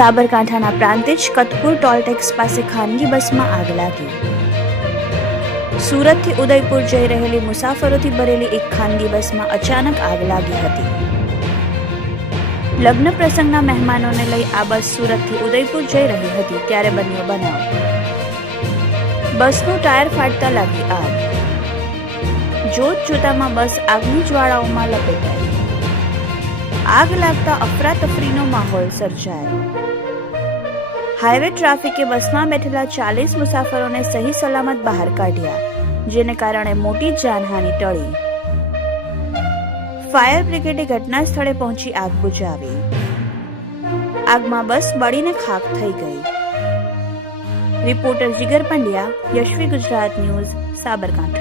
સાબરકાંઠાના પ્રાંતિજ કતપુર ટોલટેક્સ પાસે ખાનગી બસમાં આગ લાગી. સુરતથી ઉદયપુર જઈ રહેલી મુસાફરોથી ભરેલી એક ખાનગી બસમાં અચાનક આગ લાગી હતી. લગ્ન પ્રસંગના મહેમાનોને લઈ આ બસ સુરતથી ઉદયપુર જઈ રહી હતી ત્યારે બન્યો બનાવ. બસનું ટાયર ફાટતા લાગી આગ. જોત જોતામાં બસ આગની જ્વાળાઓમાં લપેટાઈ. આગ લાગતા અફરાતફરીનો માહોલ સર્જાયો. હાઈવે ટ્રાફિકે બસમાં બેઠેલા 40 મુસાફરોને સહી સલામત બહાર કાઢ્યા, જેને કારણે મોટી જાનહાનિ ટળી. ફાયર બ્રિગેડે ઘટના સ્થળે પહોંચી આગ બુઝાવી. આગમાં બસ બળીને ખાખ થઈ ગઈ. રિપોર્ટર જીગર પંડ્યા, યશવી ગુજરાત ન્યૂઝ, સાબરકાંઠા.